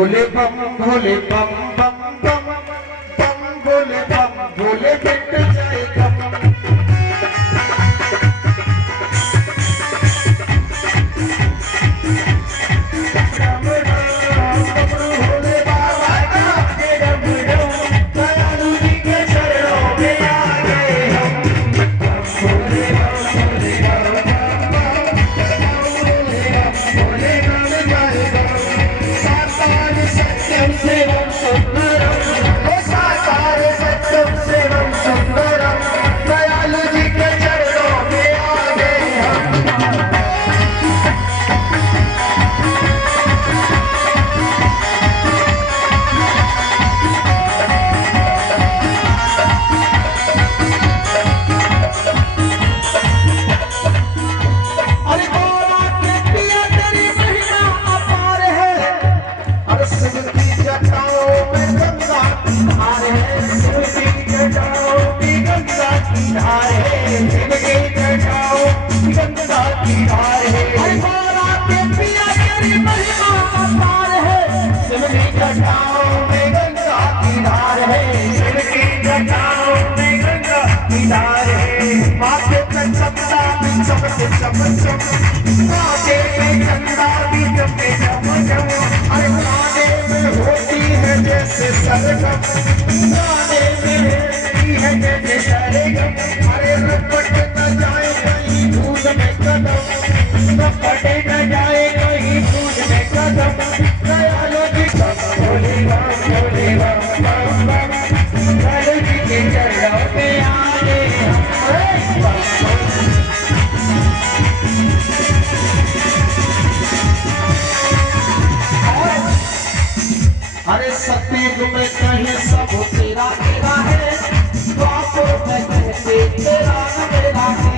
भोले बम भोले बम बम बम बम भोले बम भोले मिट जाए गम। अरे सतयुग में कहीं सब तेरा तेरा है, द्वापर में कहते तेरा न मेरा है।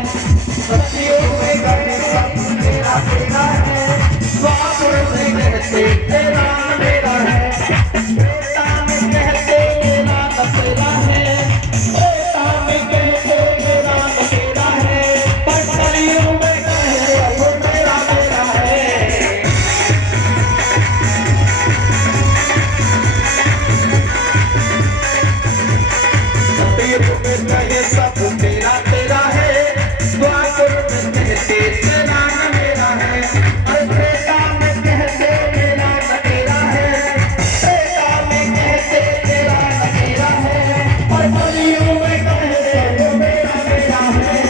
सतयुग में कहीं सब तेरा तेरा है, द्वापर में कहते तेरा न मेरा है। त्रेता में कहते मेरा न तेरा है, त्रेता में कहते मेरा न तेरा है, पर कलयुग में कहते अब मेरा मेरा है। ये सब तेरा तेरा है, द्वापर में कहते तेरा न मेरा है। अरे त्रेता में कहते मेरा न तेरा है, त्रेता में कहते तेरा न मेरा है, और कलयुग में कहते वो मेरा मेरा है।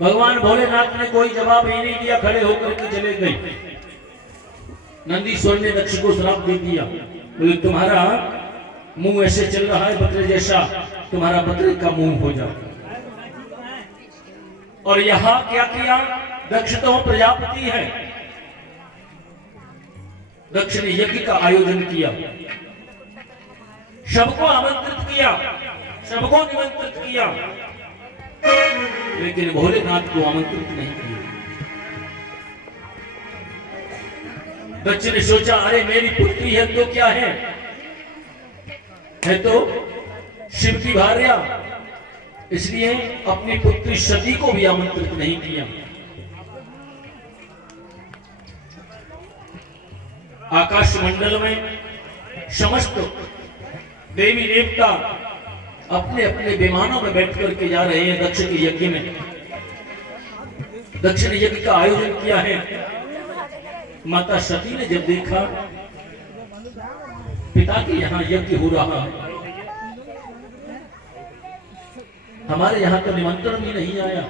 भगवान भोलेनाथ ने कोई जवाब ही नहीं दिया, खड़े होकर के चले गए। नंदीश्वर ने दक्ष को श्राप दे दिया, बोले तुम्हारा मुंह ऐसे चल रहा है बकरे जैसा, तुम्हारा बकरे का मुंह हो जाए। और यहाँ क्या किया, दक्ष तो प्रजापति है, दक्ष ने यज्ञ का आयोजन किया, सबको आमंत्रित किया, सबको निमंत्रित किया, लेकिन भोलेनाथ को आमंत्रित नहीं किया। दक्ष ने सोचा अरे मेरी पुत्री है तो क्या है तो शिव की भार्या, इसलिए अपनी पुत्री सती को भी आमंत्रित नहीं किया। आकाश मंडल में समस्त देवी देवता अपने अपने विमानों में बैठ करके जा रहे हैं दक्ष के यज्ञ में। दक्ष ने यज्ञ का आयोजन किया है। माता सती ने जब देखा पिता के यहाँ यज्ञ हो रहा है, हमारे यहाँ तो निमंत्रण भी नहीं आया।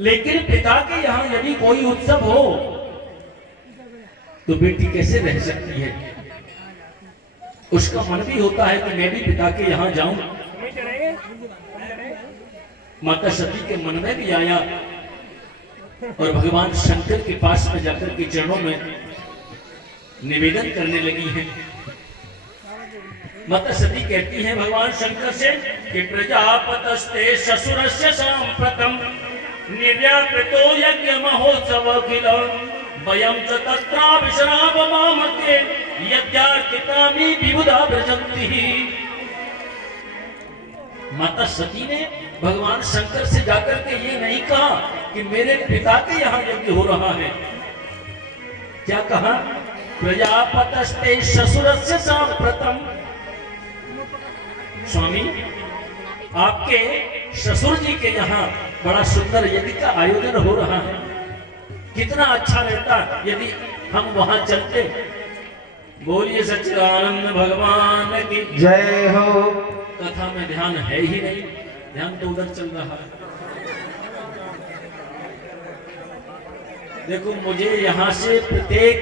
लेकिन पिता के यहाँ यदि कोई उत्सव हो तो बेटी कैसे रह सकती है? उसका मन भी होता है कि मैं भी पिता के यहाँ जाऊं। माता सती के मन में भी आया और भगवान शंकर के पास में जाकर के चरणों में निवेदन करने लगी है। माता सती कहती है भगवान शंकर से कि प्रजापतस्ते ससुरस्य सांप्रतम निर्व्यापृतो यज्ञ महोत्सव किल वयं च तत्रा विश्राममामके यज्ञार्थितानि विबुधा व्रजन्ति। माता सती ने भगवान शंकर से जाकर के ये नहीं कहा कि मेरे पिता के यहाँ यज्ञ हो रहा है। क्या कहा? प्रजापतस्ते ससुरस्य सांप्रतम। स्वामी, आपके ससुर जी के यहाँ बड़ा सुंदर यज्ञ का आयोजन हो रहा है। कितना अच्छा रहता यदि हम वहां चलते। बोलिए सच्चिदानंद भगवान की जय हो। कथा में ध्यान है ही नहीं, ध्यान तो उधर चल रहा है। देखो, मुझे यहां से प्रत्येक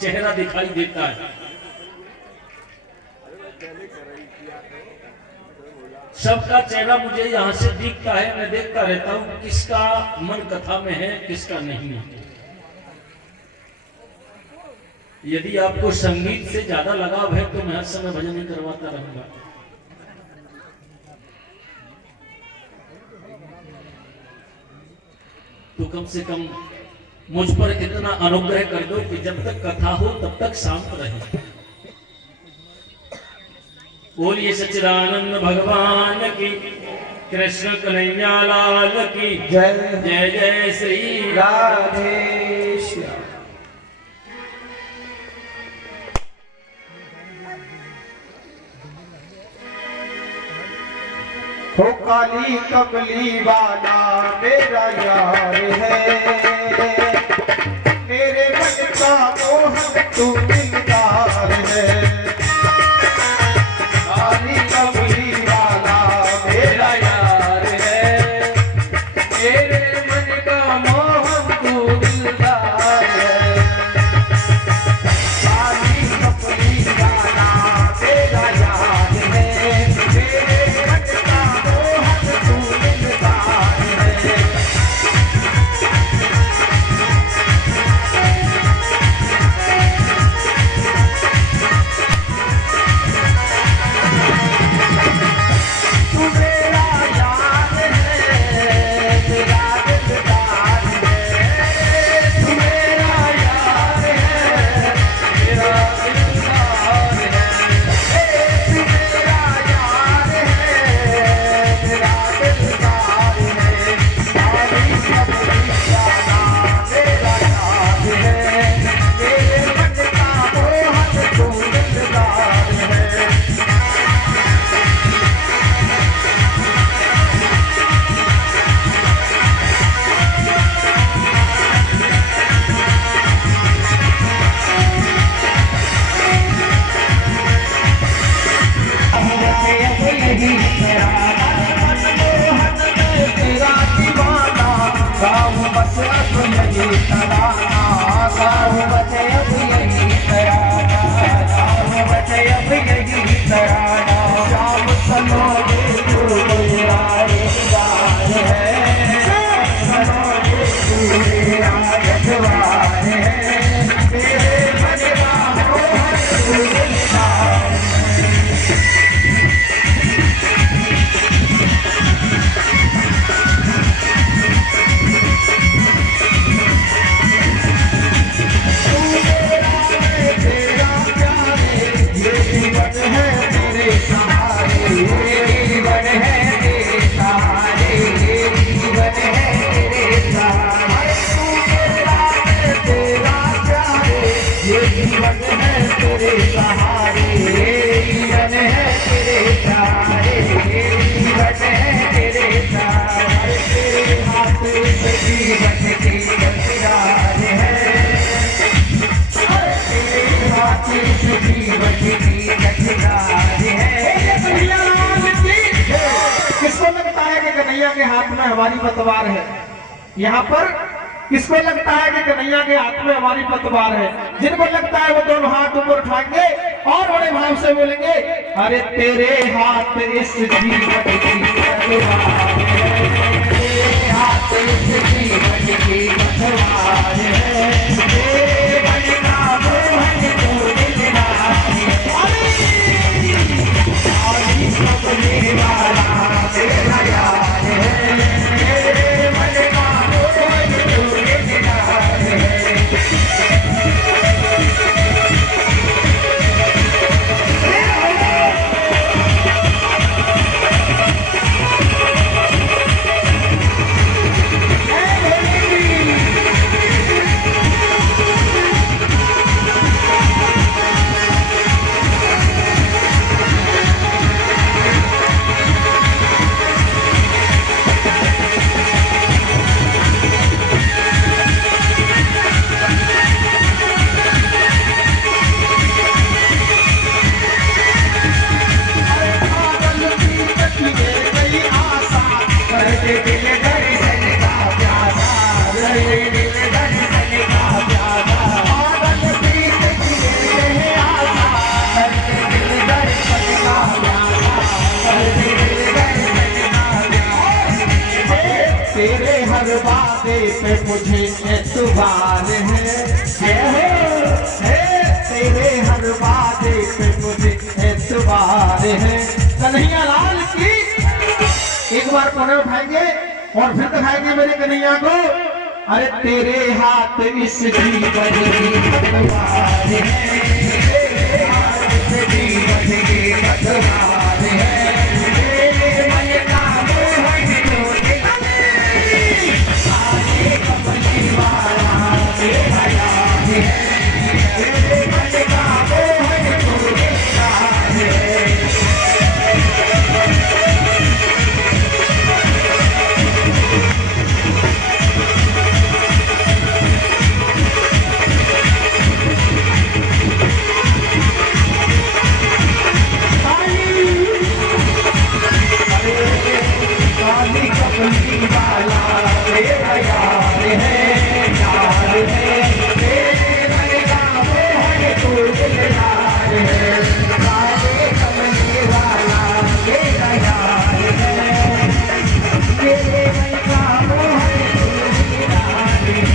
चेहरा दिखाई देता है। सबका चेहरा मुझे यहाँ से दिखता है। मैं देखता रहता हूँ किसका मन कथा में है, किसका नहीं है। यदि आपको संगीत से ज्यादा लगाव है तो मैं हर समय भजन ही करवाता रहूंगा। तो कम से कम मुझ पर इतना अनुग्रह कर दो कि जब तक कथा हो तब तक शांत रहे। बोलिए सच्चिदानंद भगवान की, कृष्ण कन्हैया लाल की जय। जय जय श्री राधे श्याम। हो काली कमली वाला मेरा यार है, मेरे मन का मोहन तू दिलदार है। काली कमली वाला मेरा यार है, मेरे मन का मोहन तू दिलदार है। काली कमली वाला मेरा यार है, मेरे मन का मोहन तू दिलदार है। कन्हैया के हाथ में हमारी पतवार है। यहाँ पर किसको लगता है कि कन्हैया के हाथ में हमारी पतवार है? जिनको लगता है वो दोनों हाथ ऊपर उठाएंगे और बड़े भाव से बोलेंगे, अरे तेरे हाथ इस जीवन की पतवार है, तेरे हाथ इस जीवन की पतवार है, जीवन का मोहन तू दिलदार है। आली सपने वाला तेरा यार है, जीवन का मोहन तू दिलदार है। तेरे हर वादे पे मुझे एतबार है, तेरे हर वादे पे मुझे एतबार है। कन्हैया लाल की एक बार पुनः उठाएंगे और फिर दिखाएंगे मेरे कन्हैया को, अरे तेरे हाथ इस जीवन की पतवार है, तेरे हाथ इस जीवन की पतवार है, तेरे मन का मोहन तू आगे कमली वाला तेरा यार है, तेरे मन का मोहन तू दिलदार है। काली कमली वाला तेरा यार है, यार है, तेरे मन का मोहन तू दिलदार है, काली कमली वाला तेरा यार है, तेरे मन का मोहन तू दिलदार है।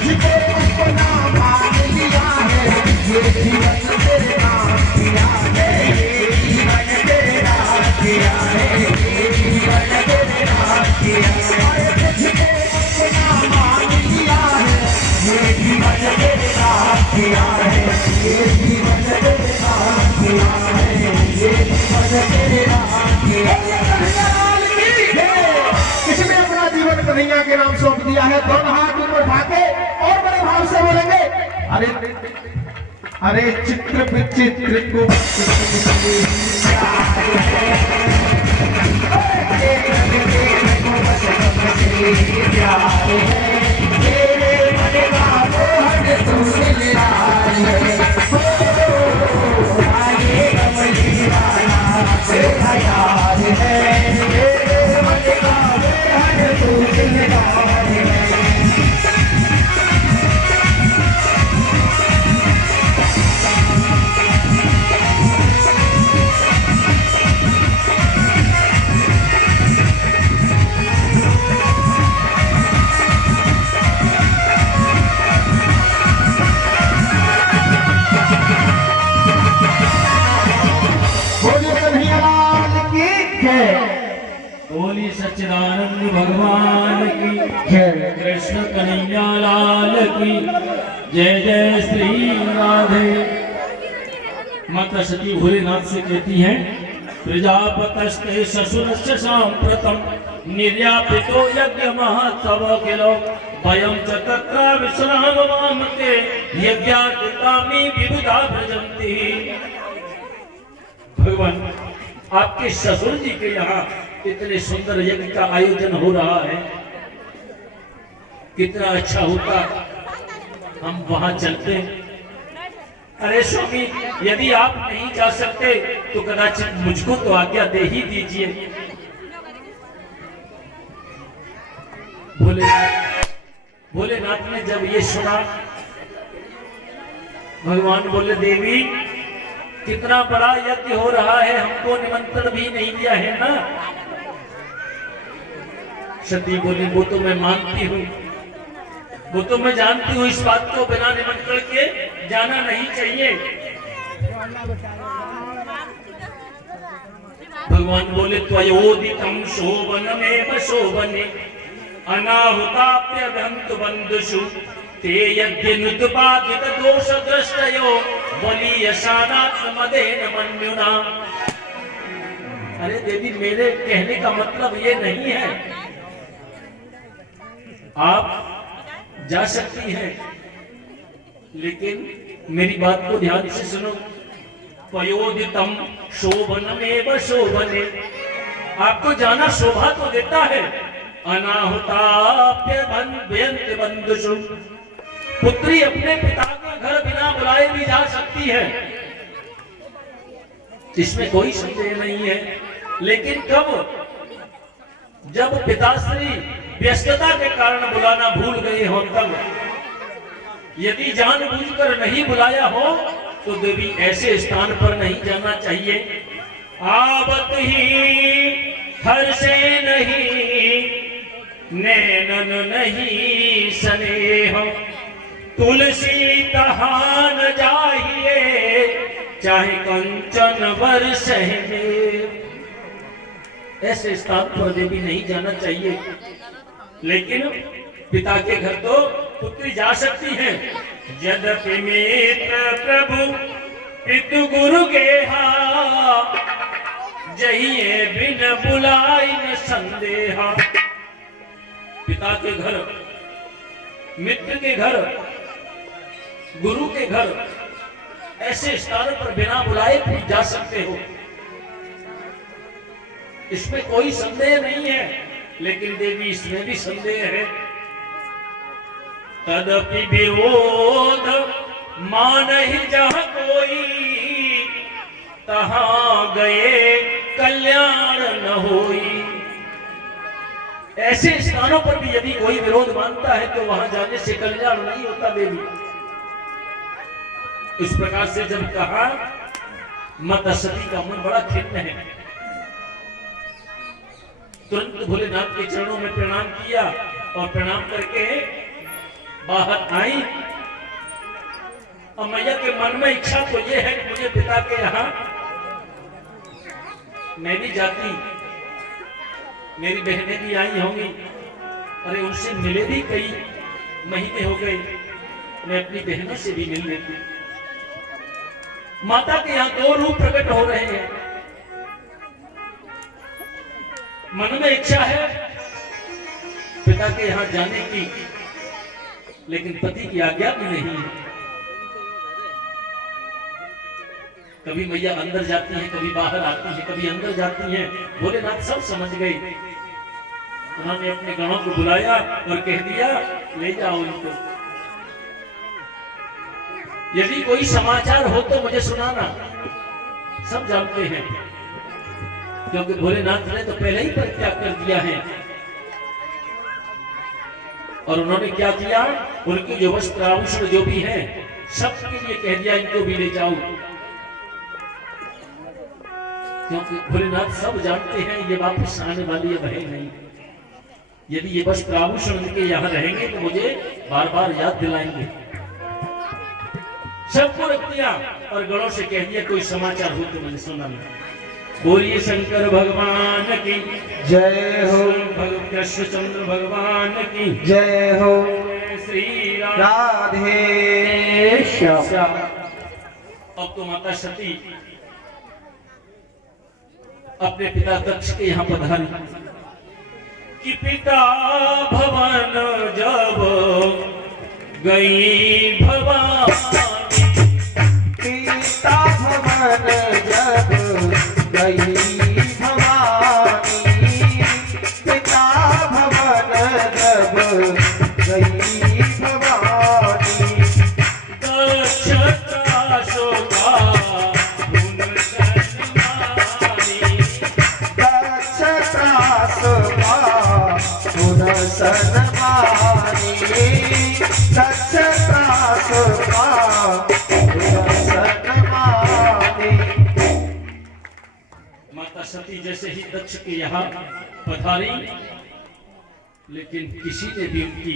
तुझको अपना मान लिया है, ये जीवन तेरे नाम किया है, ये जीवन तेरे नाम किया है, ये जीवन तेरे नाम किया है। तुझको अपना मान लिया है, ये जीवन तेरे नाम किया है, ये जीवन तेरे नाम किया है, ये जीवन तेरे नाम किया है। किसने अपना जीवन कन्हैया के नाम सौंप दिया है? दोनों हाथ ऊपर उठा के और बड़े भाव से बोलेंगे, अरे चित्र विचित्र को प्यार है, तेरे मन का मोहन तू दिलदार है, आगे कमली वाला तेरा यार है, तेरे मन का मोहन तू दिलदार है। बोली सच्चिदानंद भगवान की जय। कृष्ण कन्हैया लाल की जय। जय श्री राधे। माता सती भोलेनाथ से कहती हैं, प्रजापतस्ते ससुरस्य सांप्रतम निर्यापितो यज्ञ महत्सव किलो वयं च तत्र विश्रामवामते यज्ञाकृतामि विबुधा भजन्ति। भगवान आपके ससुर जी के यहाँ इतने सुंदर यज्ञ का आयोजन हो रहा है, कितना अच्छा होता हम वहां चलते। अरे स्वामी, यदि आप नहीं जा सकते तो कदाचित मुझको तो आज्ञा दे ही दीजिए। भोलेनाथ ने जब ये सुना, भगवान बोले देवी कितना बड़ा यज्ञ हो रहा है, हमको निमंत्रण भी नहीं दिया है ना। सती बोली वो तो मैं मानती हूँ, वो तो मैं जानती हूँ, इस बात को बिना निमंत्रण के जाना नहीं चाहिए। भगवान बोले त्वयोदितं शोभनमेव शोभने अनाहुताप्यभ्यन्तु बन्धुषु ते यद्यनुत्पादित दोष दृष्टयो बलीयशानात्मदेन मन्युना। अरे देवी मेरे कहने का मतलब ये नहीं है, आप जा सकती हैं, लेकिन मेरी बात को ध्यान से सुनो। पयोदितम शोभनमेव शोभने, आपको जाना शोभा तो देता है। अनाहुताप्यभ्यन्ति बन्धुषु, पुत्री अपने पिता का घर बिना बुलाए भी जा सकती है, इसमें कोई संदेह नहीं है। लेकिन कब? जब पिताश्री व्यस्तता के कारण बुलाना भूल गए हो तब। यदि जानबूझकर नहीं बुलाया हो तो देवी ऐसे स्थान पर नहीं जाना चाहिए। आवत ही हर्षे नहीं नैनन नहीं स्नेह, तुलसी तहां न जाइए चाहे कंचन वर्ष में। ऐसे स्थान पर देवी नहीं जाना चाहिए। लेकिन पिता के घर तो पुत्री जा सकती है। यद्यपि मित्र प्रभु पितु गुरु गेहा, जहिए बिन बुलाई न संदेहा। पिता के घर, मित्र के घर, गुरु के घर, ऐसे स्थान पर बिना बुलाए भी जा सकते हो, इसमें कोई संदेह नहीं है। लेकिन देवी इसमें भी संदेह है। तदपि विरोध मानहि जहाँ कोई, तहाँ गए कल्याण न होई। ऐसे स्थानों पर भी यदि कोई विरोध मानता है तो वहां जाने से कल्याण नहीं होता देवी। इस प्रकार से जब कहा, माता सती का मन बड़ा खिन्न है। तुरंत भोलेनाथ के चरणों में प्रणाम किया और प्रणाम करके बाहर आई। और मैया के मन में इच्छा तो ये है कि मुझे पिता के यहाँ मैं भी जाती, मेरी बहनें भी आई होंगी। अरे उनसे मिले भी कई महीने हो गए, मैं अपनी बहनों से भी मिल लेती। माता के यहाँ दो रूप प्रकट हो रहे हैं। मन में इच्छा है पिता के यहाँ जाने की, लेकिन पति की आज्ञा भी नहीं है। कभी मैया अंदर जाती हैं, कभी बाहर आती हैं, कभी अंदर जाती हैं। भोलेनाथ सब समझ गए। उन्होंने अपने गणों को बुलाया और कह दिया ले जाओ इनको। यदि कोई समाचार हो तो मुझे सुनाना। सब जानते हैं क्योंकि भोलेनाथ ने तो पहले ही परित्याग कर दिया है। और उन्होंने क्या किया, उनकी जो वस्त्र आभूषण जो भी है सबके लिए कह दिया इनको भी ले जाओ। क्योंकि भोलेनाथ सब जानते हैं ये वापस आने वाली अब है नहीं। यदि ये वस्त्र आभूषण उनके यहाँ रहेंगे तो मुझे बार बार याद दिलाएंगे। सबको रख दिया और गणों से कह दिया कोई समाचार हो तो मुझे सुनाना। बोलिए शंकर भगवान की जय हो, कृष्णचंद्र भगवान की जय हो, श्री राधे श्याम। अब तो माता सती अपने पिता दक्ष के यहाँ पधारी कि पिता भवन जब गई भवानी, पिता भवन जब गई भवानी, पिता भवन जब गई भवानी। दक्षता शोभा गुण सन्मानी, दक्षता शोभा गुण सन्मानी। जैसे ही दक्ष के यहाँ पधारी, लेकिन किसी ने भी उनकी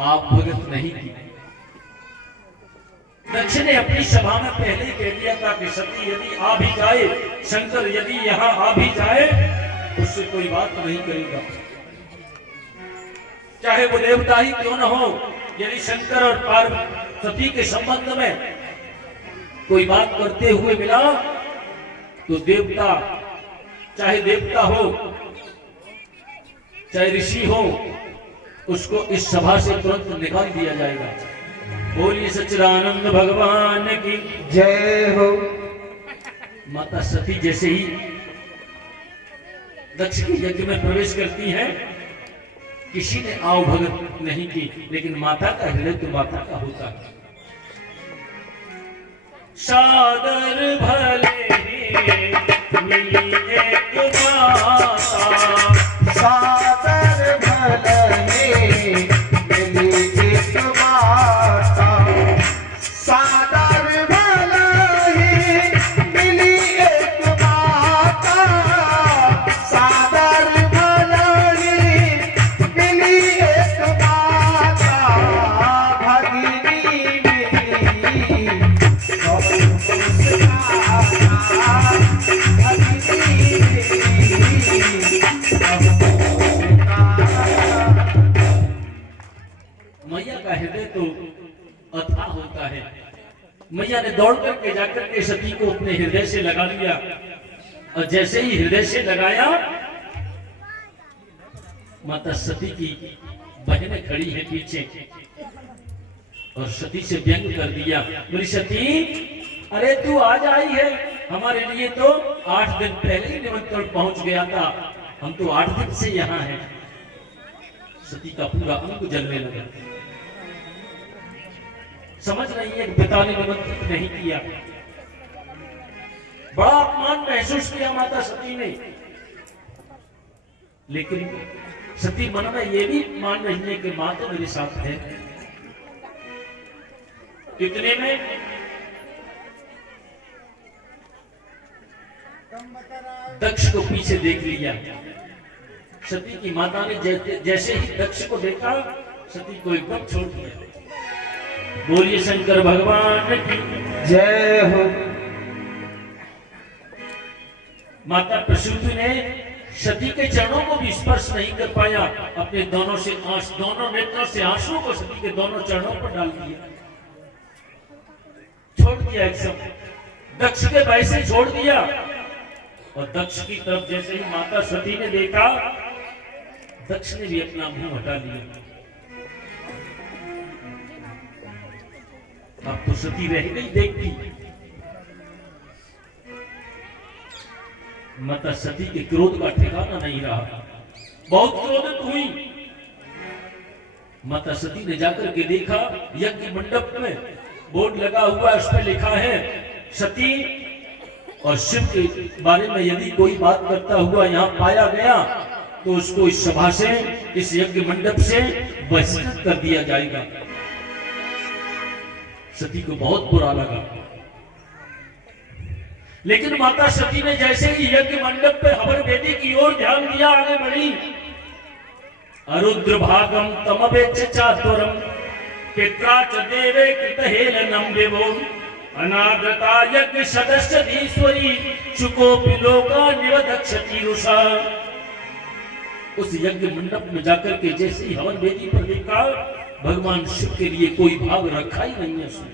आप भगत नहीं की। दक्ष ने अपनी सभा में पहले ही कह दिया था कि सती यदि आ भी जाए, शंकर यदि यहाँ आ भी जाए, उससे कोई बात नहीं करेगा, चाहे वो देवता ही क्यों न हो। यदि शंकर और पार्वती के संबंध में कोई बात करते हुए मिला तो देवता, चाहे देवता हो चाहे ऋषि हो, उसको इस सभा से तुरंत निकाल दिया जाएगा। बोलिए सच्चिदानंद भगवान की जय हो। माता सती जैसे ही दक्ष के यज्ञ में प्रवेश करती हैं, किसी ने आओ भगत नहीं की, लेकिन माता का हृदय तो माता का होता है। सादर भले मिली एक माता, सादर भले मिली एक माता, सादर भले मिली एक माता, सादर भले मिली एक माता, भगिनी मेरी मैया का हृदय तो अथाह होता है। मैया ने दौड़ करके जाकर के सती को अपने हृदय से लगा लिया, और जैसे ही हृदय से लगाया, माता सती की बहनें खड़ी है पीछे, और सती से व्यंग कर दिया। बोली सती, अरे तू आज आई है, हमारे लिए तो 8 दिन पहले ही निमंत्रण पहुंच गया था, हम तो 8 दिन से यहाँ हैं। सती का पूरा अंग जलने लगा, समझ रही है पिता ने निमंत्रित नहीं किया। बड़ा अपमान महसूस किया माता सती ने, लेकिन सती मन में ये भी मान रही है कि मां तो मेरे साथ है। इतने में दक्ष को पीछे देख लिया। सती की माता ने जैसे ही दक्ष को देखा, सती को एकदम छोड़ दिया। बोलिए शंकर भगवान की जय हो। माता प्रसूति ने सती के चरणों को भी स्पर्श नहीं कर पाया, अपने दोनों नेत्रों से आंसुओं को सती के दोनों चरणों पर डाल दिया, छोड़ दिया एकदम। दक्ष के भय से छोड़ दिया, और दक्ष की तरफ जैसे ही माता सती ने देखा, दक्ष ने भी अपना मुंह हटा लिया। अब तो सती रह गई देखती। माता सती के क्रोध का ठिकाना नहीं रहा, बहुत क्रोधित हुई। माता सती ने जाकर के देखा, यज्ञ मंडप में बोर्ड लगा हुआ है, उस पर लिखा है सती और शिव के बारे में यदि कोई बात करता हुआ यहाँ पाया गया तो उसको इस सभा से, इस यज्ञ मंडप से बहिष्कृत कर दिया जाएगा। सती को बहुत बुरा लगा, लेकिन माता सती ने जैसे ही यज्ञ मंडप पे हवन वेदी की ओर ध्यान दिया, आगे बढ़ी। अरुद्र भागम तमवेक्ष चातुरम पित्रा च देवे कृतहेलनम विभो अनागता यज्ञ सदस्यधीश्वरी चुकोपि लोका निवदक्षति रुषा। उस यज्ञ मंडप में जाकर के जैसे ही हवन वेदी पर लिखा, भगवान शिव के लिए कोई भाग रखा ही नहीं है उसमें।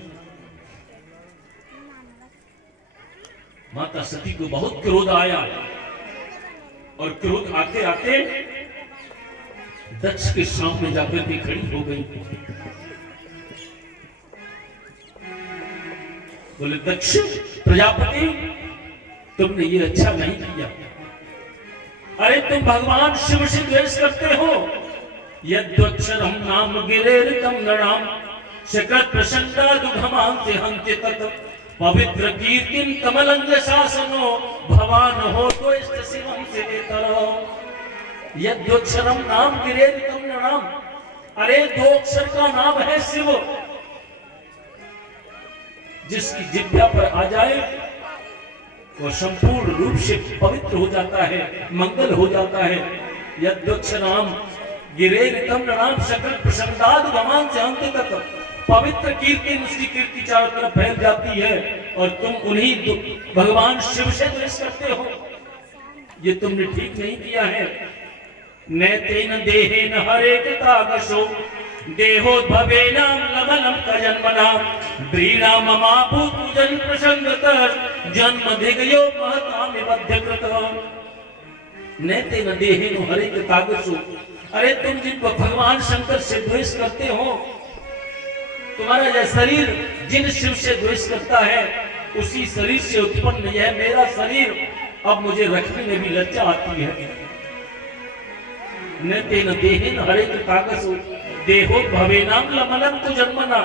माता सती को बहुत क्रोध आया, और क्रोध आते आते दक्ष के सामने जाकर के खड़ी हो गई। बोले दक्ष प्रजापति, तुमने ये अच्छा नहीं किया। अरे तुम भगवान शिव से द्वेष करते हो। यद्वक्षरम नाम गिरेरतम नणाम सकत प्रसन्ना दुघमांते हंते तत पवित्र कीर्तिम कमलंग शासनो भवान हो तो इष्ट शिवम से नेतरो। यद्वक्षरम नाम गिरेरतम नणाम, अरे 2 अक्षर का नाम है शिव, जिसकी जिह्वा पर आ जाए वो संपूर्ण रूप से पवित्र हो जाता है, मंगल हो जाता है। यद्वक्ष नाम गिरे रितम नाम सकल प्रसन्नाद गमान से अंत तक पवित्र कीर्ति, उसकी कीर्ति चारों तरफ फैल जाती है और तुम उन्हीं भगवान शिव से द्वेष करते हो। ये तुमने ठीक नहीं किया है। नैतेन देहेन हरेक तागसो देहोद्भवेन लवलम कजन्मना द्रीणा ममापु पूजन प्रसंगत जन्म दिगयो महतामि मध्यकृत। नैतेन देहेन हरेक तागसो, अरे तुम जिन भगवान शंकर से द्वेष करते हो, तुम्हारा यह शरीर जिन शिव से द्वेष करता है उसी शरीर से उत्पन्न यह मेरा शरीर अब मुझे रखने में भी लज्जा आती है। नैतेन देहेन हरेक तागसो देहो भवेनाम लमलम को जन्मना,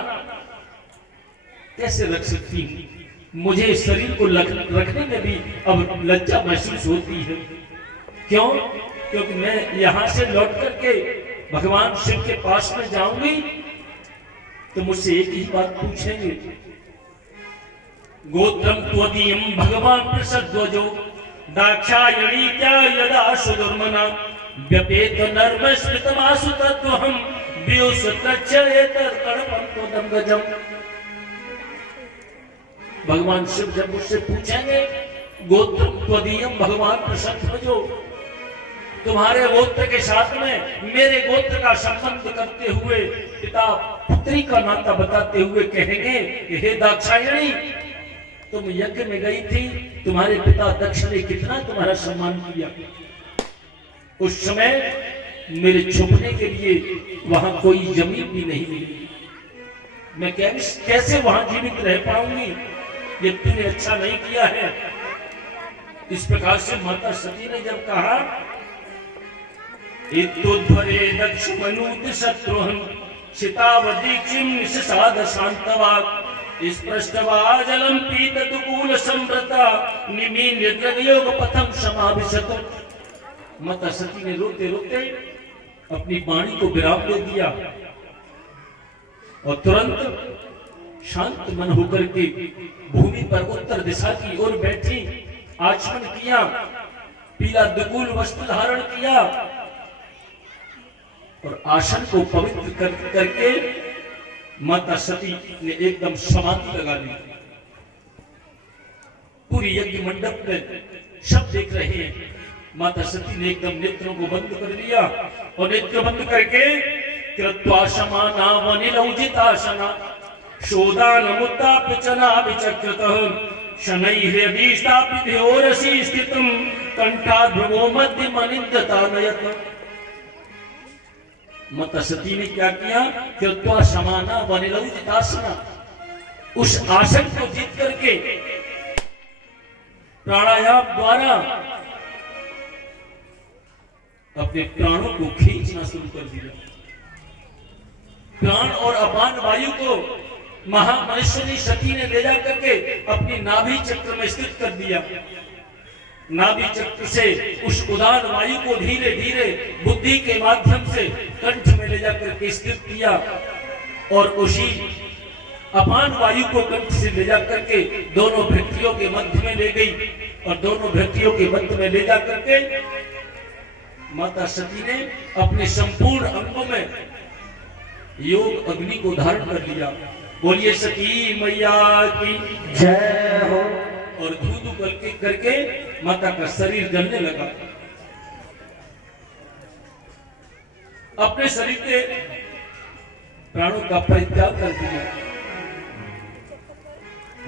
कैसे रख सकती हूँ? मुझे इस शरीर को रखने में भी अब लज्जा महसूस होती है। क्यों? क्योंकि मैं यहां से लौट करके भगवान शिव के पास में जाऊंगी तो मुझसे एक ही बात पूछेंगे, गोत्रम त्वदीयम भगवान प्रसद्वजो दाक्षायणी क्या यदा सुदुर्मना व्यपेत नर्मस्मृतमासु तत्वहम गजम। भगवान शिव जब मुझसे पूछेंगे गोत्र त्वदीयम भगवान प्रसद्वजो, तुम्हारे गोत्र के साथ में मेरे गोत्र का संबंध करते हुए पिता पुत्री का नाता बताते हुए कहेंगे, हे दाक्षायणी तुम यज्ञ में गई थी, तुम्हारे पिता दक्ष ने कितना तुम्हारा सम्मान किया। उस समय मेरे छुपने के लिए वहां कोई जमीन भी नहीं मिली, मैं कैसे वहां जीवित रह पाऊंगी? ये तूने अच्छा नहीं किया है। इस प्रकार से माता सती ने जब कहा इत्युद्धरे दक्ष मनुत शत्रुहं शितावदीक्षिं निषसाद शांतवाक् इस पृष्ठवा जलम पीत दुकूल संव्रता निमीन योग पथम समाविशत। माता सती ने रोते रोते अपनी वाणी को विराम दे दिया और तुरंत शांत मन होकर के भूमि पर उत्तर दिशा की ओर बैठी, आचमन किया, पीला दुकूल वस्त्र धारण किया और आसन को पवित्र करके माता सती ने एकदम समाधि लगा ली। पूरी यज्ञ मंडप में सब देख रहे हैं, माता सती ने एकदम नेत्रों को बंद कर लिया और नेत्र बंद करके कृत्वा समाना वनिलौजितासना शोदानमुत्ताप्यचना विचक्रतः शनैः अभीष्टापिध्योरसि स्थितं कंठाद्भ्रमो मध्यमनिन्दतानयत। माता सती ने क्या किया? कृत्वा समाना वनिलौजितासना, उस आसन को जीत करके प्राणायाम द्वारा अपने प्राणों को खींचना शुरू कर दिया। प्राण और अपान वायु को महामनुष्यनी सती ने ले जाकर के अपनी नाभि चक्र में स्थित कर दिया। नाभि चक्र से उस उदान वायु को धीरे धीरे बुद्धि के माध्यम से कंठ में ले जाकर के स्थित किया और उसी अपान वायु को कंठ से ले जाकर के दोनों भृत्यों के मध्य में ले गई और दोनों भृत्यों के मध्य में ले जाकर के माता सती ने अपने संपूर्ण अंगों में योग अग्नि को धारण कर लिया। बोलिए सती मैया की जय हो। और धू करके माता का शरीर जलने लगा। अपने शरीर के प्राणों का परित्याग कर दिया।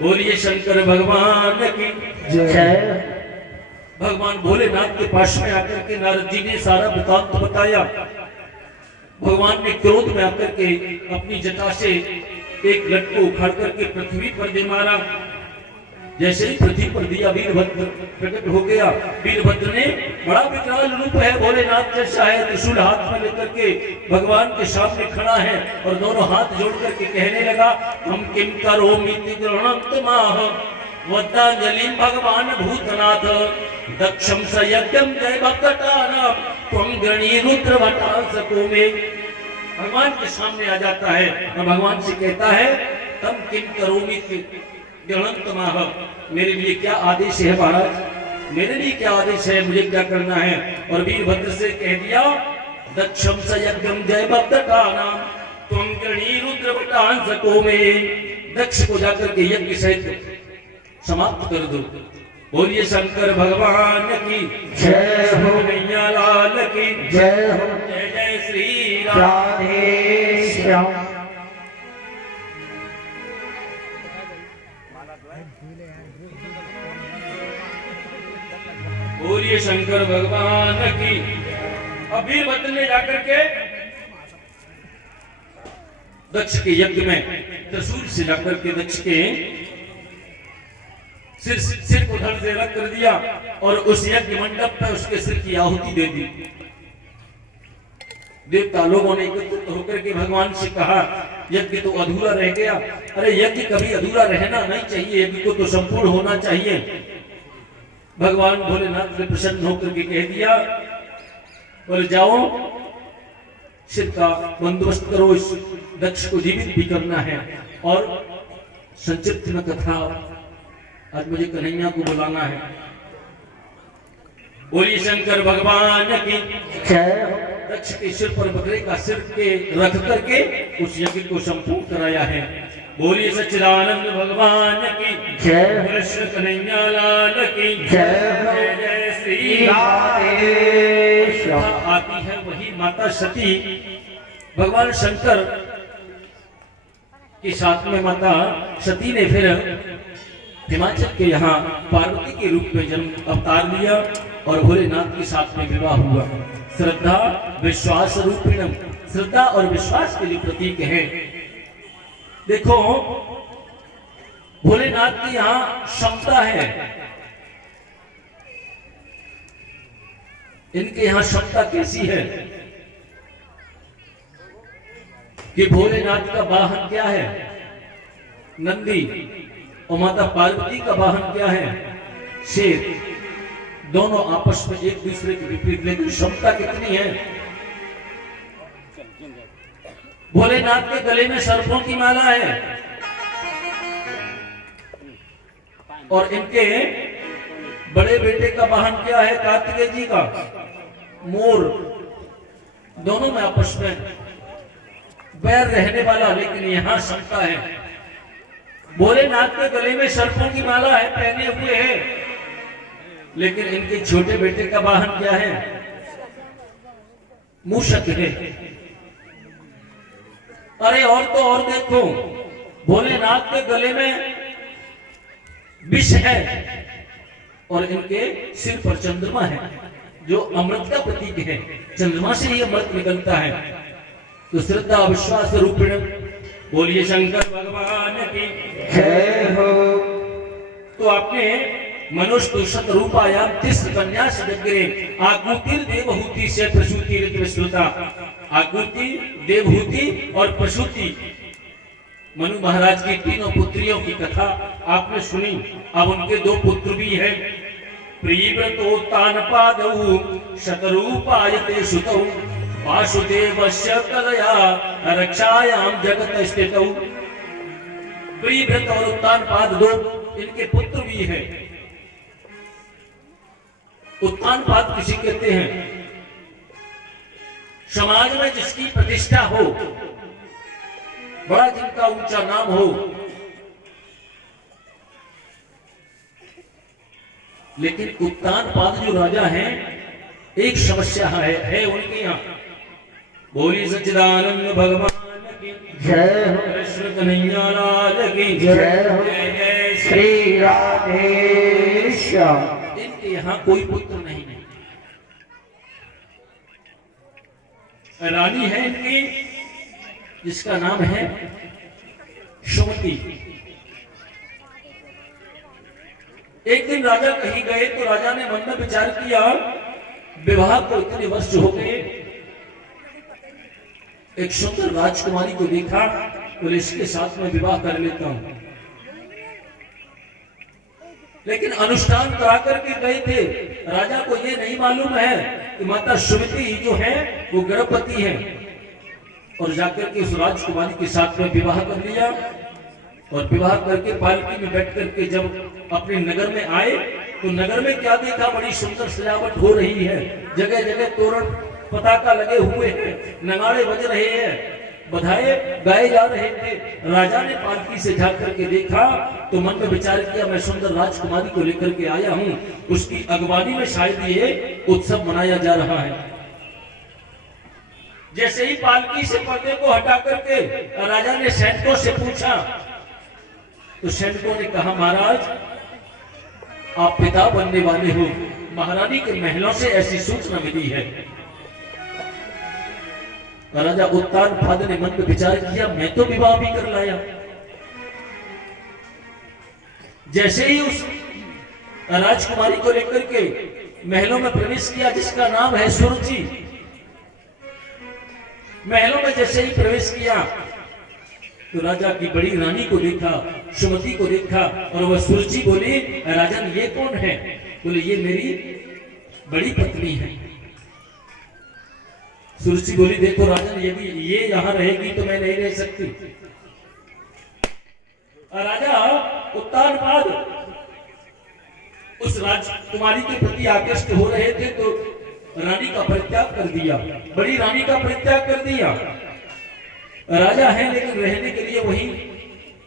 बोलिए शंकर भगवान की जय। भगवान भोलेनाथ के पास में आकर के नारद जी ने सारा वृतांत बताया। भगवान ने क्रोध में आकर के अपनी जटा से एक लट को उखाड़ करके पृथ्वी पर दे मारा। जैसे ही पृथ्वी पर दिया वीरभद्र प्रकट हो गया। वीरभद्र ने बड़ा विकराल रूप है, भोलेनाथ जैसा है, त्रिशूल हाथ में लेकर के भगवान के सामने खड़ा है और दोनों हाथ जोड़ करके कहने लगा, हम किम करोमि गृह्णन्तमाह वद्दांजलिं भगवान भूतनाथ दक्षम सयज्ञम जय भक्तानां त्वं गणी रुद्र भटांसको में। भगवान के सामने आ जाता है और भगवान से कहता है तम किम करोमि गणंतमाह, मेरे लिए क्या आदेश है महाराज, मेरे लिए क्या आदेश है, मुझे क्या करना है। और वीरभद्र से कह दिया दक्षम स यज्ञम जय बद्दकानाम तुम गणी रुद्र वटांसको में, दक्ष को जाकर के यज्ञ सहित समाप्त कर दो। बोलिए शंकर भगवान की जय हो, मैया लाल की जय हो, जय जय श्री राम। राधे श्याम। बोलिए शंकर भगवान की। अब वीरभद्र ने जाकर के दक्ष के यज्ञ में त्रिशूल से जाकर के दक्ष के सिर को धड़ से अलग कर दिया और उस यज्ञ मंडप पर उसके सिर की आहुति दे दी। देवता लोगों ने एकत्रित होकर के भगवान से कहा यज्ञ तो अधूरा रह गया। अरे यज्ञ कभी अधूरा रहना नहीं चाहिए, यज्ञ को तो संपूर्ण होना चाहिए। भगवान भोलेनाथ ने प्रसन्न होकर के कह दिया बोले जाओ सिर का बंदोबस्त करो, इस दक्ष को जीवित भी करना है। और संक्षिप्त में कथा, आज मुझे कन्हैया को बुलाना है। बोलिए शंकर भगवान की जय हो, दक्ष के सिर पर बकरे का सिर के रख करके उस यज्ञ को संपूर्ण कराया है। बोलिए सच्चिदानंद भगवान की जय हो, कृष्ण कन्हैया लाल की जय हो, जय जय श्री राधे श्याम। आती है वही माता सती, भगवान शंकर के साथ में माता सती ने फिर हिमाचल के यहाँ पार्वती के रूप में जन्म अवतार लिया और भोलेनाथ के साथ में विवाह हुआ। श्रद्धा विश्वास रूपिणम, श्रद्धा और विश्वास के जो प्रतीक है। देखो भोलेनाथ की यहाँ क्षमता है, इनके यहाँ क्षमता कैसी है कि भोलेनाथ का वाहन क्या है नंदी और माता पार्वती का वाहन क्या है शेर। दोनों आपस में एक दूसरे के विपरीत, लेकिन क्षमता कितनी है। भोलेनाथ के गले में सर्पों की माला है और इनके बड़े बेटे का वाहन क्या है कार्तिकेय जी का मोर। दोनों में आपस में बैर रहने वाला, लेकिन यहां क्षमता है। भोलेनाथ के गले में सर्पों की माला है पहने हुए है, लेकिन इनके छोटे बेटे का वाहन क्या है मूषक है। अरे और तो और देखो भोलेनाथ के गले में विष है और इनके सिर पर चंद्रमा है जो अमृत का प्रतीक है। चंद्रमा से ही अमृत निकलता है। तो श्रद्धा विश्वास रूपिण बोलिए शंकर भगवान की जय हो। तो आपने मनुष्य रूपायाम तिस्र कन्या सदग्रे आकुतिर देवहूति से प्रसूति ऋतुश्रुता। आकुति देवहूति और प्रसूति मनु महाराज की तीनों पुत्रियों की कथा आपने सुनी। अब उनके दो पुत्र भी हैं। प्रियव्रतोत्तानपादौ शतरूपायते सुतौ वासुदेवस्य कलया रक्षायाम जगत स्थितौ। प्रियव्रत और उत्तानपाद दो इनके पुत्र भी हैं। उत्तानपाद किसी कहते हैं समाज में जिसकी प्रतिष्ठा हो, बड़ा जिनका ऊंचा नाम हो, लेकिन उत्तानपाद जो राजा हैं एक समस्या है उनके यहाँ। बोली सच्चिदानंद भगवान की जय हो, कृष्ण कन्हैया लाल की जय हो, जय जय श्री राधे श्याम। इनके यहाँ कोई पुत्र नहीं है। रानी है इनकी जिसका नाम है सुमति। एक दिन राजा कहीं गए तो राजा ने मन में विचार किया विवाह को इतने वर्ष हो गए, एक सुंदर राजकुमारी को देखा तो इसके साथ में विवाह कर लेता हूं। लेकिन अनुष्ठान करा करके गए थे, राजा को ये नहीं मालूम है कि माता सुमति जो है वो गर्भवती है, और जाकर के उस राजकुमारी के साथ में विवाह कर लिया। और विवाह करके पालकी में बैठ करके जब अपने नगर में आए तो नगर में क्या देखा, बड़ी सुंदर सजावट हो रही है, जगह जगह तोरण पताका लगे हुए हैं, नगाड़े बज रहे हैं, बधाई गाए जा रहे थे। राजा ने पालकी से झांक करके देखा तो मन में विचार किया, मैं सुंदर राजकुमारी को लेकर के आया हूं, उसकी अगवानी में शायद ये उत्सव मनाया जा रहा है। जैसे ही पालकी से पर्दे को हटा करके राजा ने सैनिकों से पूछा तो सैनिकों ने कहा, महाराज आप पिता बनने वाले हो, महारानी के महलों से ऐसी सूचना मिली है। राजा उत्तानपाद ने मन में विचार किया, मैं तो विवाह भी कर लाया। जैसे ही उस राजकुमारी को लेकर के महलों में प्रवेश किया जिसका नाम है सुरुचि, महलों में जैसे ही प्रवेश किया तो राजा की बड़ी रानी को देखा, सुमति को देखा, और वह सुरुचि बोली, राजन ये कौन है? बोले ये मेरी बड़ी पत्नी है। सुरुचि बोली, देखो राजन यदि ये यहां रहेगी तो मैं नहीं रह सकती। राजा उत्तानपाद उस राजकुमारी के प्रति आकृष्ट हो रहे थे तो रानी का परित्याग कर दिया, बड़ी रानी का परित्याग कर दिया। राजा है लेकिन रहने के लिए वही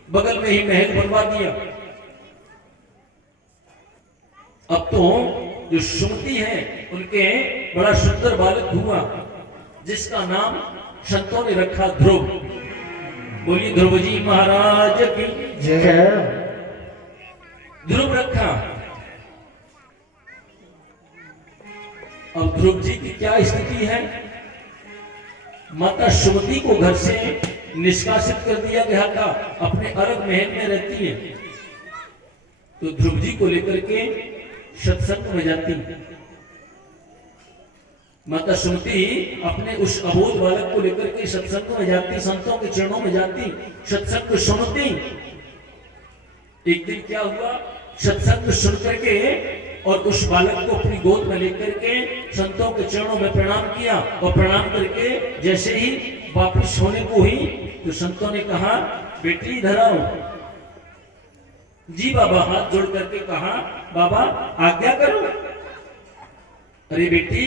बगल में ही महल बनवा दिया। अब तो जो सुमति है उनके बड़ा सुंदर बालक हुआ जिसका नाम संतों ने रखा ध्रुव। बोलिए ध्रुव जी महाराज की जय। ध्रुव रखा। अब ध्रुव जी की क्या स्थिति है? माता सुमति को घर से निष्कासित कर दिया गया था, अपने अरग महल में रहती है, तो ध्रुव जी को लेकर के सत्संग में जाती। माता सुमति अपने उस अबोध बालक को लेकर के सत्संग में जाती, संतों के चरणों में जाती, सत्संग को सुनती। एक दिन क्या हुआ, सत्संग सुन करके और उस बालक को अपनी गोद में लेकर के संतों के चरणों में प्रणाम किया, और प्रणाम करके जैसे ही वापस होने को हुई तो संतों ने कहा, बेटी इधर आओ। जी बाबा, हाथ जोड़ करके कहा, बाबा आज्ञा करो। अरे बेटी,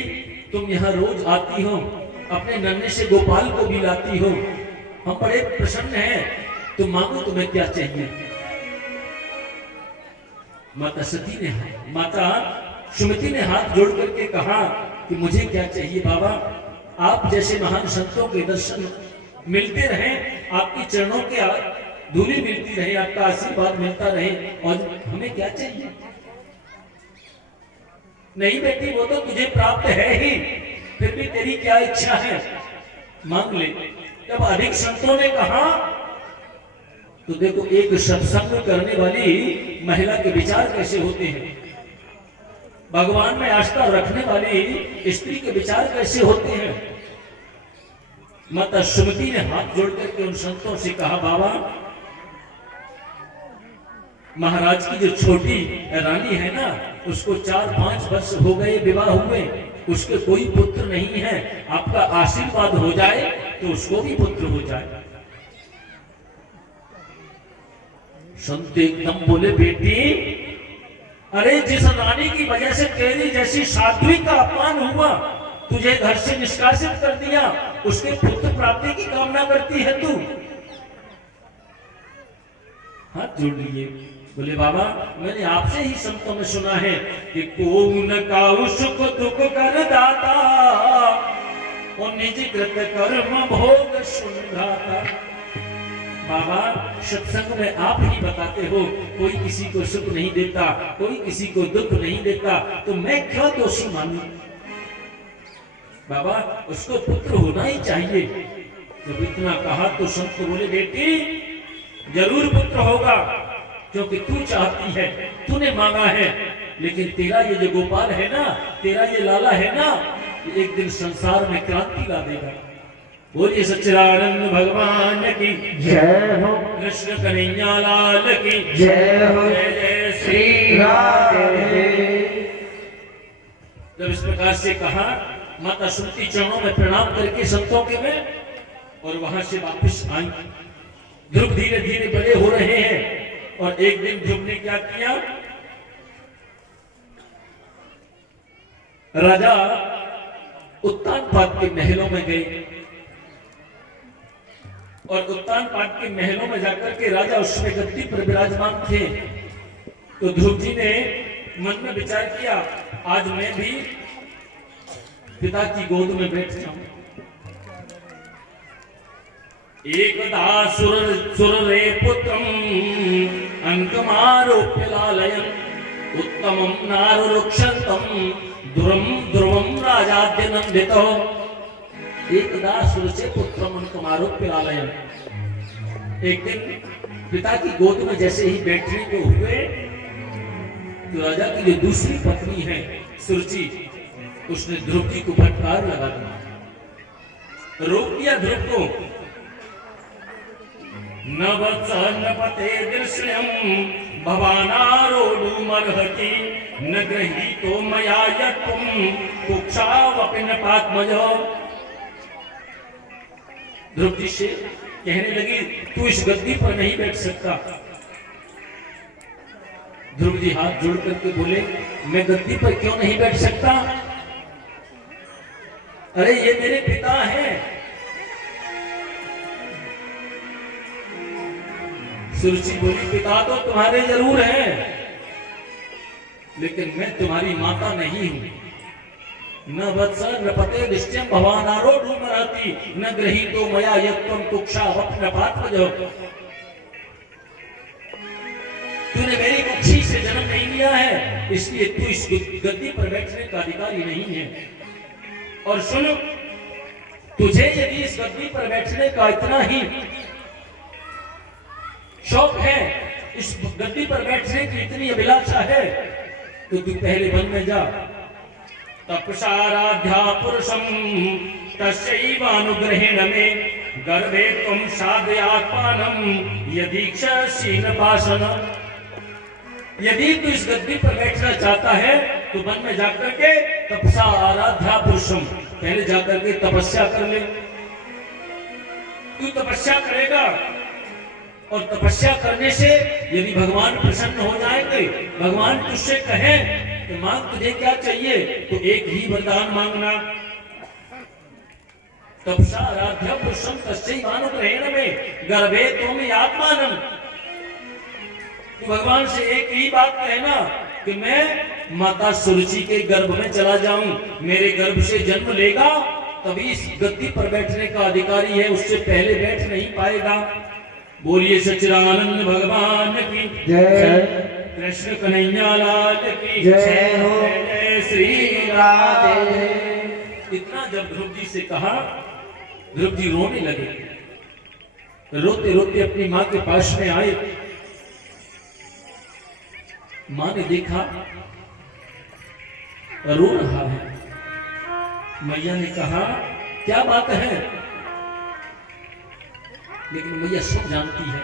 तुम यहाँ रोज आती हो, अपने नन्हे से गोपाल को भी लाती हो, हम बड़े प्रसन्न हैं, तो मांगो तुम्हें क्या चाहिए। माता सुमति ने हाथ जोड़ करके कहा कि मुझे क्या चाहिए बाबा, आप जैसे महान संतों के दर्शन मिलते रहे, आपकी चरणों के धूली मिलती रहे, आपका आशीर्वाद मिलता रहे, और हमें क्या चाहिए। नहीं बेटी, वो तो तुझे प्राप्त है ही, फिर भी तेरी क्या इच्छा है मांग ले। जब अधिक संतों ने कहा तो देखो एक सत्संग करने वाली महिला के विचार कैसे होते हैं, भगवान में आस्था रखने वाली स्त्री के विचार कैसे होते हैं। माता सुमति ने हाथ जोड़ करके उन संतों से कहा, बाबा महाराज की जो छोटी रानी है ना, उसको 4-5 वर्ष हो गए विवाह हुए, उसके कोई पुत्र नहीं है, आपका आशीर्वाद हो जाए तो उसको भी पुत्र हो जाए। संत एकदम बोले, बेटी अरे जिस रानी की वजह से तेरी जैसी साध्वी का अपमान हुआ, तुझे घर से निष्कासित कर दिया, उसके पुत्र प्राप्ति की कामना करती है तू। हाथ जोड़ लिए, बोले बाबा मैंने आपसे ही संतों में सुना है कि कौन काऊ सुख दुख कर दाता, और निज कृत कर्म भोग सुनदाता। बाबा सत्संग में आप ही बताते हो कोई किसी को सुख नहीं देता, कोई किसी को दुख नहीं देता, तो मैं क्या दोषी मानूं। बाबा उसको पुत्र होना ही चाहिए। जब इतना कहा तो संत बोले, बेटी जरूर पुत्र होगा, क्योंकि तू चाहती है, तूने मांगा है, लेकिन तेरा ये जो गोपाल है ना, तेरा ये लाला है ना, एक दिन संसार में क्रांति ला देगा। बोलिए सच्चिदानंद भगवान की जय हो, कृष्ण कन्हैया लाल की जय हो, जय जय श्री श्री राधे। जब इस प्रकार से कहा, माता सुमति चरणों में प्रणाम करके संतों के में और वहां से वापस आई। ध्रुव धीरे धीरे बड़े हो रहे हैं और एक दिन ध्रुव ने क्या किया, राजा उत्तानपाद के महलों में गए और उत्तानपाद के महलों में जाकर के राजा उसमें गद्दी पर विराजमान थे। तो ध्रुव जी ने मन में विचार किया, आज मैं भी पिता की गोद में बैठ जाऊं। एकदा सुररे पुत्रम अंकमारोप्य लालयन् उत्तमं नारुरुक्षन्तम ध्रुवम राजाद्यनन्दितो। एकदा सुर से पुत्रम अंकमारोप्य लालयन्, एक दिन पिता की गोद में जैसे ही बैठने को हुए तो राजा की जो दूसरी पत्नी है सुरुचि, उसने ध्रुव जी को फटकार लगा दिया, रोक दिया ध्रुव को। न वत्स न पते दृश्यम भवानारोढुमर्हति न गृहीतो मया यत्त्वं कुक्षावपि न पात्मजो। ध्रुव जी से कहने लगी, तू इस गद्दी पर नहीं बैठ सकता। ध्रुव जी हाथ जोड़ करके बोले, मैं गद्दी पर क्यों नहीं बैठ सकता? अरे ये मेरे पिता हैं। सुरुचि बोली, पिता तो तुम्हारे जरूर हैं, लेकिन मैं तुम्हारी माता नहीं हूं। न वत्स न पते निश्चयं भवानारोढुमर्हति न गृहीतो मया यत्त्वं कुक्षावपि न पात्मजो। तूने मेरी कुक्षी से जन्म नहीं लिया है, इसलिए तू इस गद्दी पर बैठने का अधिकारी नहीं है। और सुन, तुझे यदि इस गद्दी पर बैठने का इतना ही शौक है, इस गद्दी पर बैठने की इतनी अभिलाषा है, तो तू पहले वन में जा। तपसाराध्या पुरुषम तस्यैवानुग्रहेण मे गर्भे त्वं साधयात्मानं यदीक्षसि न पाषण। यदि तू इस गद्दी पर बैठना चाहता है तो वन में जाकर के तपसा आराध्या पुरुषम, पहले जाकर के तपस्या कर ले। तू तपस्या करेगा और तपस्या करने से यदि भगवान प्रसन्न हो जाएंगे, भगवान तुझसे कहें कि मांग तुझे क्या चाहिए, तो एक ही वरदान मांगना। तपसा आराध्या पुरुषम तस्यैवानुग्रहेण मे गर्भे त्वं आत्मानं। तो भगवान से एक ही बात कहना कि मैं माता सुरुचि के गर्भ में चला जाऊं, मेरे गर्भ से जन्म लेगा तभी इस गद्दी पर बैठने का अधिकारी है, उससे पहले बैठ नहीं पाएगा। बोलिए सच्चिदानंद भगवान की जय, कृष्ण कन्हैया लाल की जय हो, जय श्री राधे। इतना जब ध्रुव जी से कहा, ध्रुव जी रोने लगे। रोते रोते अपनी माँ के पास में आए। माँ ने देखा रो रहा है। मैया ने कहा, क्या बात है? लेकिन मैया सब जानती है।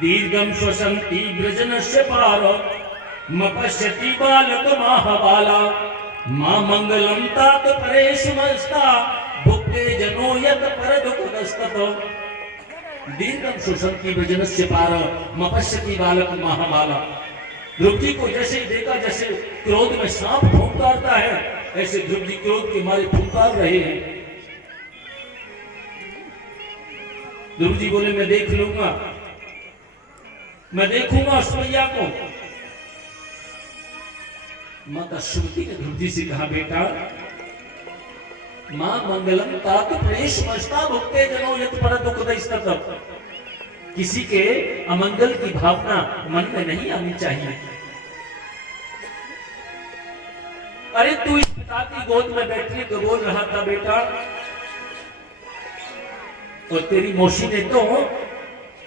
दीर्घम श्वसन्ति व्रजनस्य पारो मपश्यति बालक महाबाला मां मंगलम तात परेशमस्ता भुक्ते जनो यत परदुःखदस्ततो। दीर्घम श्वसन्ति व्रजनस्य पारो मपश्यति बालक महाबाला। ध्रुव जी को जैसे ही देखा, जैसे क्रोध में सांप फुंकारता है, ऐसे ध्रुव जी क्रोध के मारे फुंकार रहे हैं। ध्रुव जी बोले, मैं देख लूंगा, मैं देखूंगा उस मैया को। माता सुमति ने ध्रुव जी से कहा, बेटा मां मंगलम तात प्रेषमस्ता भुक्ते जनो यत परदुःखदस्ततो। किसी के अमंगल की भावना मन में नहीं आनी चाहिए। अरे तू इस पिता की गोद में बैठने को बोल रहा था बेटा, और तेरी मौसी ने तो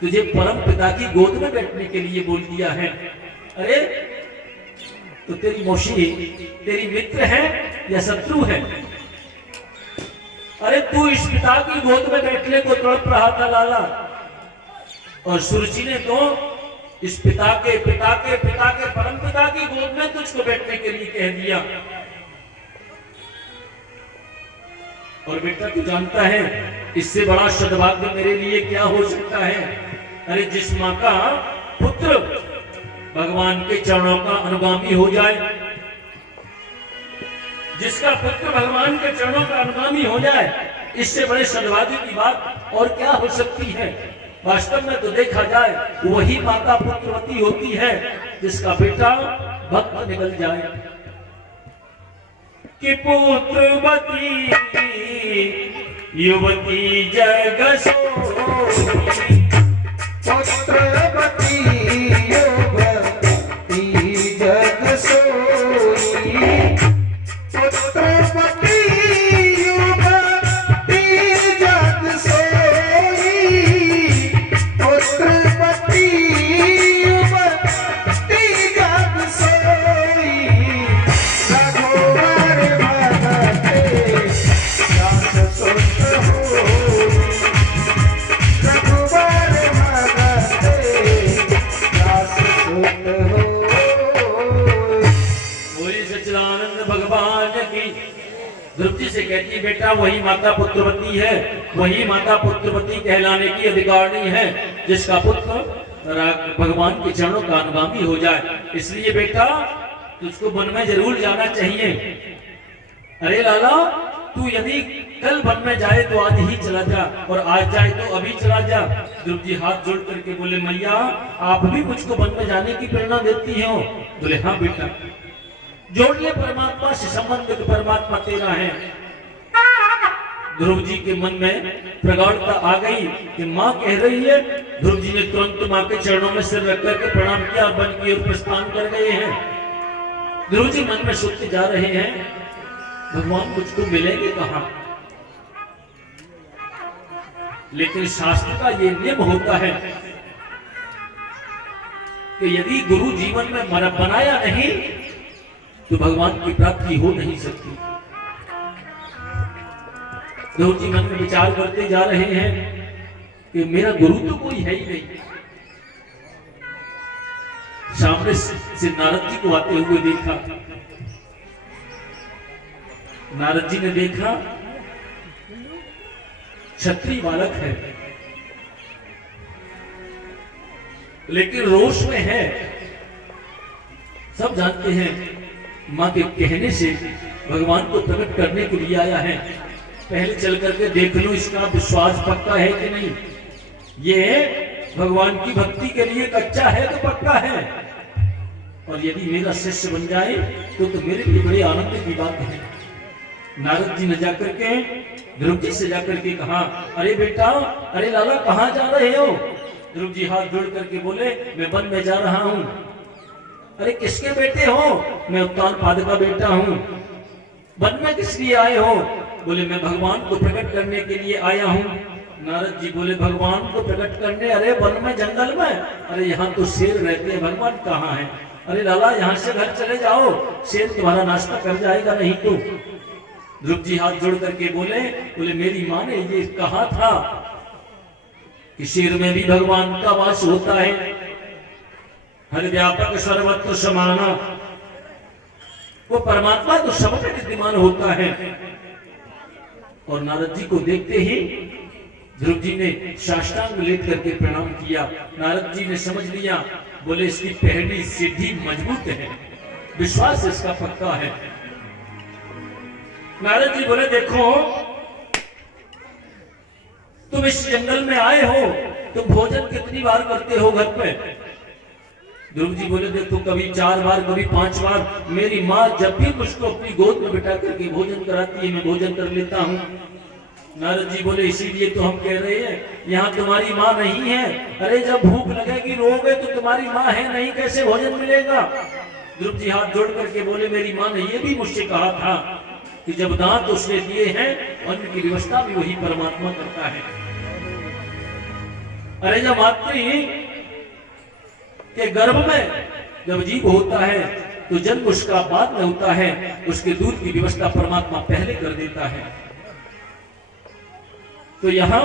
तुझे परम पिता की गोद में बैठने के लिए बोल दिया है। अरे तो तेरी मौसी तेरी मित्र है या शत्रु है? अरे तू इस पिता की गोद में बैठने को तड़प रहा था लाला, और सुरुचि ने तो इस पिता के परम पिता की गोद में तुझको बैठने के लिए कह दिया। और बेटा तू जानता है इससे बड़ा सद्भाग्य मेरे लिए क्या हो सकता है? अरे जिस माँ का पुत्र भगवान के चरणों का अनुगामी हो जाए, जिसका पुत्र भगवान के चरणों का अनुगामी हो जाए, इससे बड़े सद्भाग्य की बात और क्या हो सकती है? वास्तव में तो देखा जाए वही माता पुत्रवती होती है जिसका बेटा भक्त निकल जाए। कि पुत्रवती युवती जग सोई, पुत्रवती युवती जग सोई, पुत्रवती युवती जग सोई, पुत्रवती युवती जग सोई, रघुवर भगते दास सुत होई, रघुवर भगते दास सुत होई। बोले सच्चिदानंद भगवान की। ध्रुव जी से कहती बेटा वही माता पुत्रवती है, वही माता पुत्रवती कहलाने की अधिकारिणी है जिसका पुत्र भगवान के चरणों का अनुगामी हो जाए। इसलिए बेटा तुझको वन में जरूर जाना चाहिए। अरे लाला तू यदि कल वन में जाए तो आज ही चला जा, और आज जाए तो अभी चला जा। ध्रुव जी हाथ जोड़ करके बोले मैया आप भी मुझको वन में जाने की प्रेरणा देती हो? बोले हाँ बेटा, जोड़ ले परमात्मा से संबंध, परमात्मा तेरा है। ध्रुव जी के मन में प्रगाढ़ता आ गई कि माँ कह रही है। ध्रुव जी ने तुरंत माँ के चरणों में सिर रख करके प्रणाम किया और वन की ओर प्रस्थान कर गए हैं। ध्रुव जी मन में सोचते जा रहे हैं भगवान मुझको मिलेंगे कहां? लेकिन शास्त्र का ये नियम होता है कि यदि गुरु जीवन में मन बनाया नहीं तो भगवान की प्राप्ति हो नहीं सकती। ध्रुव जी मन में विचार करते जा रहे हैं कि मेरा गुरु तो कोई है ही नहीं। सामने से नारद जी को आते हुए देखा। नारद जी ने देखा क्षत्रिय बालक है, लेकिन रोष में है। सब जानते हैं मां के कहने से भगवान को प्रकट करने के लिए आया है। पहले चल करके देख लो इसका विश्वास पक्का है कि नहीं। ये भगवान की भक्ति के लिए कच्चा है तो पक्का है, और यदि मेरा शिष्य बन जाए तो मेरे लिए बड़ी आनंद की बात है। नारद जी ने जाकर के ध्रुव जी से जाकर के कहा अरे बेटा, अरे लाला कहाँ जा रहे हो? ध्रुव जी हाथ जोड़ करके बोले मैं वन में जा रहा हूँ। अरे किसके बेटे हो? मैं उत्तानपाद का बेटा हूँ। वन में किस लिए आए हो? बोले मैं भगवान को प्रकट करने के लिए आया हूँ। नारद जी बोले भगवान को प्रकट करने? अरे वन में, जंगल में? अरे यहाँ तो शेर रहते हैं, भगवान कहाँ है? अरे लाला यहाँ से घर चले जाओ, शेर तुम्हारा नाश्ता कर जाएगा नहीं तो। ध्रुव जी हाथ जोड़ करके बोले मेरी माँ ने ये कहा था कि शेर में भी भगवान का वास होता है। हर व्यापक सर्वत्र समाना, वो परमात्मा तो सब में विद्यमान होता है। और नारद जी को देखते ही ध्रुव जी ने साष्टांग लेट करके प्रणाम किया। नारद जी ने समझ लिया, बोले इसकी पहली सीढ़ी मजबूत है, विश्वास इसका पक्का है। नारद जी बोले देखो तुम इस जंगल में आए हो, तुम भोजन कितनी बार करते हो घर पे? ध्रुव जी बोले देखो कभी 4 बार, कभी 5 बार। मेरी माँ जब भी मुझको अपनी गोद में बिठा करके भोजन कराती है मैं भोजन कर लेता हूँ। नारद जी बोले इसीलिए तो हम कह रहे हैं यहाँ तुम्हारी माँ नहीं है। अरे जब भूख लगेगी रोगे तो तुम्हारी माँ है नहीं, कैसे भोजन मिलेगा? ध्रुव जी हाथ जोड़ करके बोले मेरी माँ ने ये भी मुझसे कहा था कि जब दांत उसने दिए हैं अन्न की व्यवस्था भी वही परमात्मा करता है। अरे जब मातृ के गर्भ में जब जीव होता है तो जन्म उसका बाद में होता है, उसके दूध की व्यवस्था परमात्मा पहले कर देता है। तो यहाँ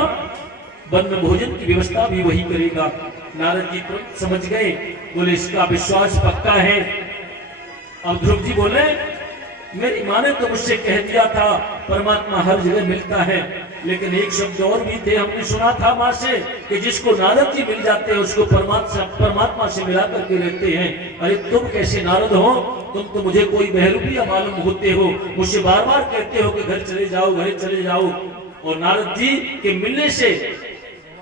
वन में भोजन की व्यवस्था भी वही करेगा। नारद जी तुरंत समझ गए, बोले इसका विश्वास पक्का है। अब ध्रुव जी बोले मेरी माँ ने तो मुझसे कह दिया था परमात्मा हर जगह मिलता है, लेकिन एक शब्द और भी थे, हमने सुना था माँ से कि जिसको नारद जी मिल जाते हैं उसको परमात्मा से मिला करके रहते हैं। अरे तुम कैसे नारद हो, तुम तो मुझे कोई बहरूपिया मालूम होते हो, मुझसे बार बार कहते हो कि घर चले जाओ घर चले जाओ। और नारद जी के मिलने से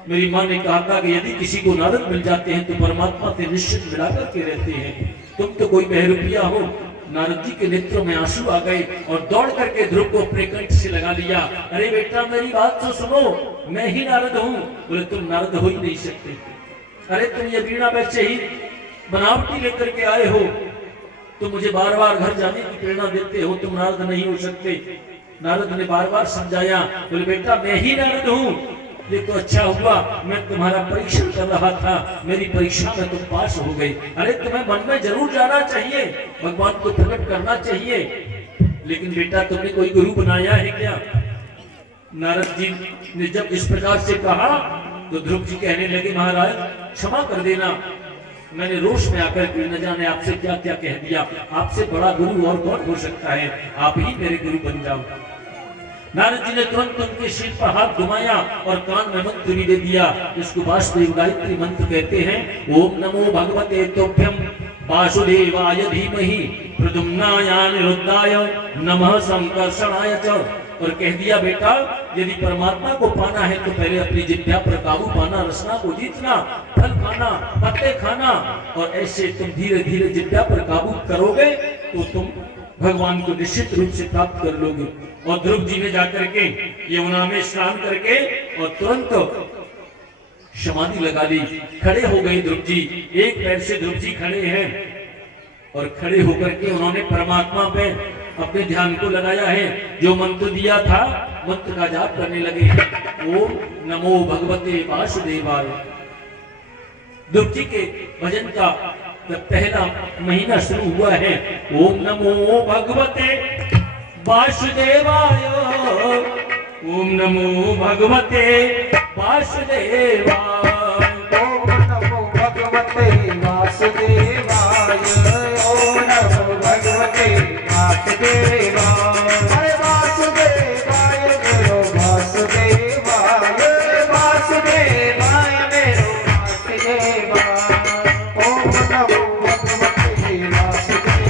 मेरी माँ ने कहा था कि यदि किसी को नारद मिल जाते हैं तो परमात्मा से निश्चित मिला करके रहते हैं, तुम तो कोई बहरूपिया हो। नारद जी के नेत्रों में आंसू आ गए और दौड़ करके ध्रुव को अपने कंठ से लगा लिया। अरे बेटा मेरी बात तो सुनो, मैं ही नारद हूँ। बोले तुम नारद हो ही नहीं सकते, अरे तुम ये वीणा वैसे ही बनावटी लेकर के आए हो, तुम मुझे बार बार घर जाने की प्रेरणा देते हो, तुम नारद नहीं हो सकते। नारद ने बार बार समझाया, बोले बेटा मैं ही नारद हूँ। ये तो अच्छा हुआ, मैं तुम्हारा परीक्षण कर रहा था, मेरी परीक्षा में तुम पास हो गए। अरे तुम्हें मन में जरूर जाना चाहिए, भगवान को प्रकट करना चाहिए, लेकिन बेटा तुमने कोई गुरु बनाया है क्या? नारद जी ने जब इस प्रकार से कहा तो ध्रुव जी कहने लगे, महाराज क्षमा कर देना, मैंने रोष में आकर के न जाने आपसे क्या क्या कह दिया, आपसे बड़ा गुरु और कौन हो सकता है, आप ही मेरे गुरु बन जाओ। नारद जी ने तुरंत उनके सिर पर हाथ घुमाया और कान में मंत्र भी दे दिया, जिसको वासुदेव गायत्री मंत्र कहते हैं। ओम नमो भगवते तुभ्यम वासुदेवाय धीमहि प्रद्युम्नाय अनिरुद्धाय नमः संकर्षणाय च। और कह दिया बेटा यदि परमात्मा को पाना है तो पहले अपनी जिह्वा पर काबू पाना, रसना को जीतना, फल खाना, पत्ते खाना, और ऐसे तुम धीरे धीरे जिह्वा पर काबू करोगे तो तुम भगवान को निश्चित रूप से प्राप्त कर लोगे। और ध्रुव जी ने जाकर के यमुना में स्नान करके और तुरंत समाधि लगा ली, खड़े हो गए ध्रुव जी। एक पैर से ध्रुव जी खड़े हैं और खड़े होकर के उन्होंने परमात्मा पे अपने ध्यान को लगाया है। जो मंत्र दिया था मंत्र का जाप करने लगे हैं। ओम नमो भगवते वासुदेवाय। ध्रुव जी के भजन का जब पहला महीना शुरू हुआ है, ओम नमो भगवते वासुदेवाय, ओम नमो भगवते वासुदेवाय, ओम नमो भगवते वासुदेवाय, ओम नमो भगवते वासुदेवाय। हरे वासुदेवाय मेरो वासुदेवाय, वासुदेवाय मेरो वासुदेवाय। ओम नमो भगवते वासुदेवाय,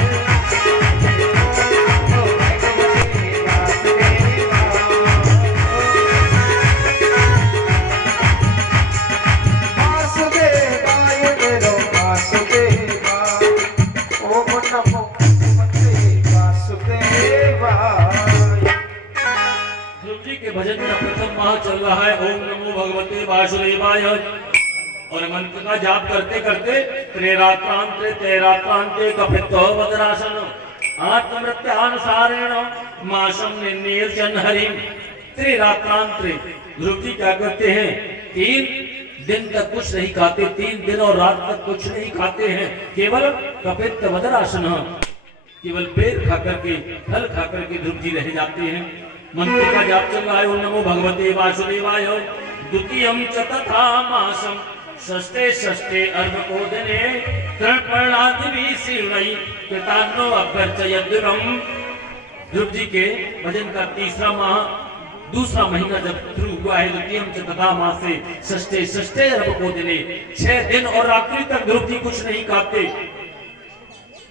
वासुदेवाय मेरो वासुदेवाय। ओम नमो भगवते वासुदेवाय। ध्रुव जी के भजन का प्रथम माह चल रहा है, ओम नमो भगवते वासुदेवाय। और मंत्र का जाप करते करते त्रेरात्रांते तेरात्रांते कपित्तो वदरासन आत्मृत्यानुसारेण मासम निर्जन हरिम। त्रिरात्रांते ध्रुव जी क्या करते हैं, 3 दिन तक कुछ नहीं खाते, 3 दिन और रात तक कुछ नहीं खाते हैं, केवल कपित्त वदरासन, केवल बेर खा करके फल खा करके ध्रुव जी रह जाते हैं। मंत्र का जाप चल रहा है, ओम नमो भगवते वासुदेवाय। द्वितीयं च तथा मासम षष्ठे षष्ठे अर्धकोदने तर्पणादिभिः शीर्णैः कृतान्नो अभ्यर्चयद्रुवम्। ध्रुव जी के भजन का दूसरा महीना जब शुरू हुआ है, द्वितीयं च तथा मासे षष्ठे षष्ठे अर्धकोदने, 6 दिन और रात्रि तक ध्रुव जी कुछ नहीं खाते।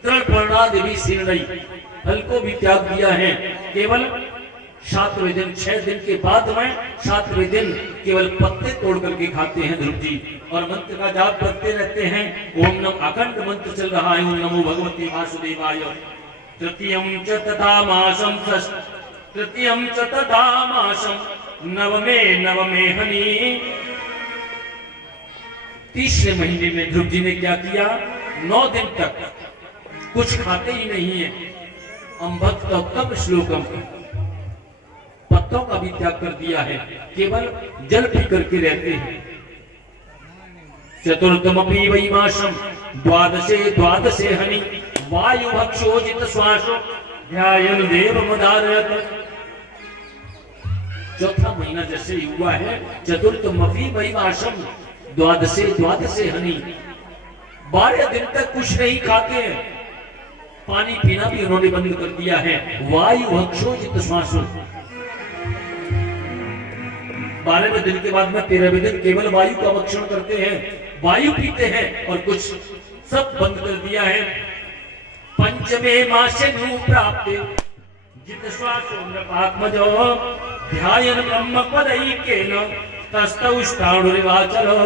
तर्पणादिभिः शीर्णैः, फल को भी त्याग दिया है, केवल 7वें दिन, 6 दिन के बाद में 7वें दिन केवल पत्ते तोड़ करके खाते हैं ध्रुव जी। और मंत्र का जाप करते रहते हैं। ओम नमो, अखंड मंत्र चल रहा है, ओम नमो भगवते वासुदेवाय। तृतीयं च तथा मासं तृतीयं च तथा मासं नवमे हनि। तीसरे महीने में ध्रुव जी ने क्या किया, 9 दिन तक कुछ खाते ही नहीं है। अम्भक्तम श्लोकम, पत्तों का भी त्याग कर दिया है, केवल जल पी करके रहते हैं। चतुर्थमपि वै मासं द्वादशे हनि वायु भक्षोजित श्वासो ध्यायन् देवमुदारयत्। चौथा महीना जैसे ही हुआ है, चतुर्थमपि वै मासं द्वादशे हनि, 12 दिन तक कुछ नहीं खाते हैं। पानी पीना भी उन्होंने बंद कर दिया है। वायु भक्षो जित श्वासो, 12वें दिन के बाद में 13वें दिन केवल वायु का भक्षण करते हैं, वायु पीते हैं और कुछ सब बंद कर दिया है। पंचमे मासे नु प्राप्त जित श्वासो नृपात्मजो ध्यायन ब्रह्म पदैकेन तस्तौ स्थाणुरिवाचलो।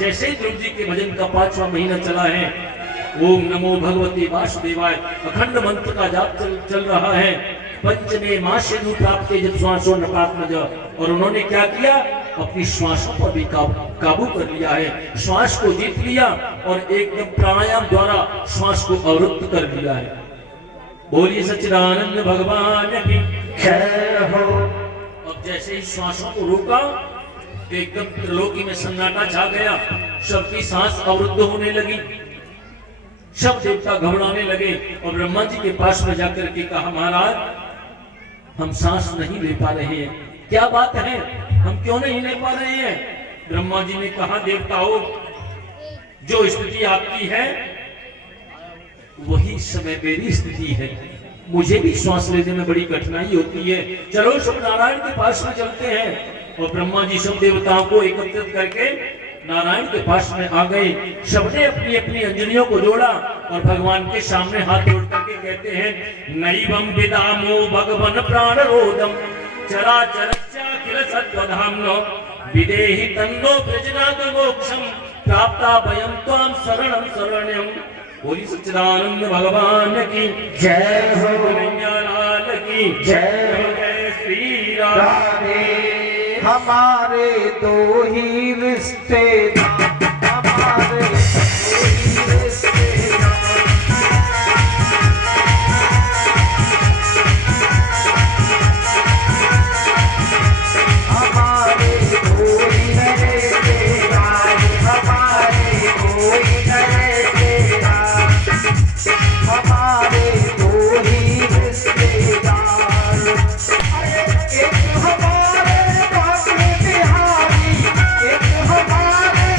जैसे ही ध्रुव जी के भजन का 5वां महीना चला है, ओम नमो भगवते वासुदेवाय अखंड मंत्र का जाप चल रहा है। पंचमे मासे नु प्राप्त जित श्वासो नृपात्मज, और उन्होंने क्या किया, अपनी श्वासों पर भी काबू कर लिया है, श्वास को जीत लिया और एकदम प्राणायाम द्वारा श्वास को अवरुद्ध कर दिया है। बोलिए सच्चिदानंद भगवान की जय हो। अब जैसे ही श्वासों को रोका, एकदम त्रिलोकी में सन्नाटा छा गया, सबकी सांस अवरुद्ध होने लगी, सब देवता घबराने लगे और ब्रह्मा जी के पास में जाकर के कहा, महाराज हम सांस नहीं ले पा रहे हैं, क्या बात है, हम क्यों नहीं ले पा रहे हैं? ब्रह्मा जी ने कहा, देवताओं जो स्थिति आपकी है वही समय मेरी स्थिति है, मुझे भी श्वास लेने में बड़ी कठिनाई होती है, चलो सब नारायण के पास में चलते हैं। और ब्रह्मा जी सब देवताओं को एकत्रित करके नारायण के पास में आ गए, सबने अपनी अपनी अंजलियों को जोड़ा और भगवान के सामने हाथ जोड़ करके कहते हैं, नैवं विदामो भगवन प्राणरोधम चराचरस्याखिल सत्त्वधाम्नो विदेहि तन्नो वृजनाद मोक्षम प्राप्ता वयं त्वां शरणं शरण्यं। बोली सच्चिदानंद भगवान की जय हो। कन्हैया लाल की जय। जय श्री राधे। हमारे दो ही रिश्तेदार, हमारे दो ही रिश्तेदार, हमारे दो ही रिश्तेदार, हमारे दो ही रिश्तेदार, हमारे दो ही रिश्तेदार। एक हमारे बाबू बिहारी, एक हमारे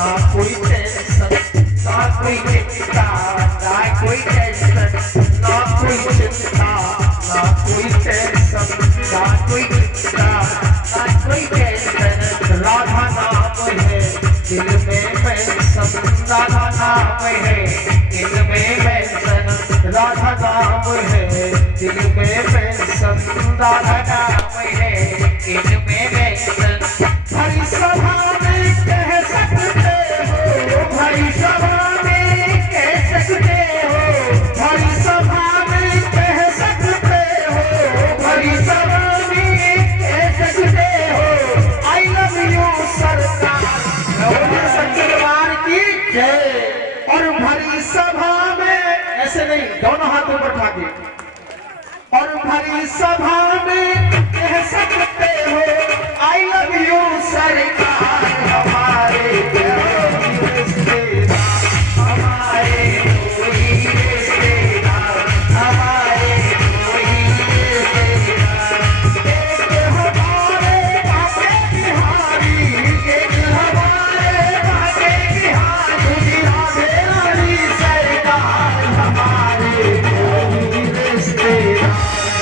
ना कोई टेंशन, ना कोई चिंता, ना कोई टेंशन, ना कोई चिंता, ना कोई टेंशन, ना कोई चिंता, ना कोई टेंशन। राधा नाम है दिल में पेंशन, राधा नाम है दिल में पेंशन, राधा नाम है दिल में पेंशन, राधा नाम है दिल में पेंशन। हरी सभा में कह सकते हो, हरी सभा में कह सकते हो, हरी सभा में कह सकते हो, हरी सभा में कह सकते हो। आई लव यू सरकार, सच्चे दरबार की जय। और भरी सभा में ऐसे नहीं, दोनों हाथों पर उठा के, और भरी सभा में कह सकते हो आई लव यू सरकार। हमारे रिश्तेदार, हमारे कोई रिश्तेदार, हमारे कोई रिश्तेदार। एक हमारे बाके बिहारी, एक हमारे बाके बिहारी, राधे रानी सरकार। हमारे कोई रिश्तेदार,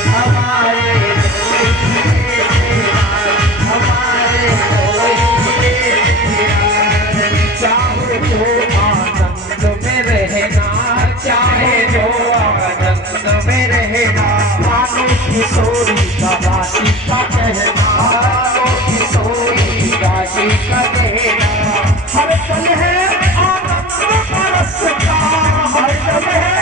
हमारे कोई रिश्तेदार, हमारे कोई रिश्तेदार। चाहे जो आनंद में रहना, चाहे जो आनंद में रहना, मानो किशोरी का राशि का कहना, मानो किशोरी राशि का कहना। हर पल है आनंद का रस का, हर पल है